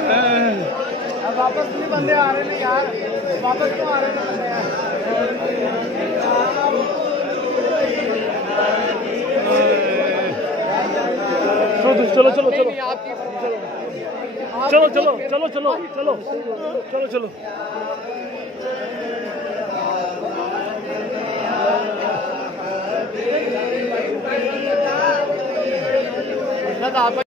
अब वापस नहीं बंदे आ रहे हैं यार, वापस क्यों आ रहे हैं बंदे यार? चलो चलो चलो आपकी चलो चलो चलो चलो चलो चलो चलो चलो।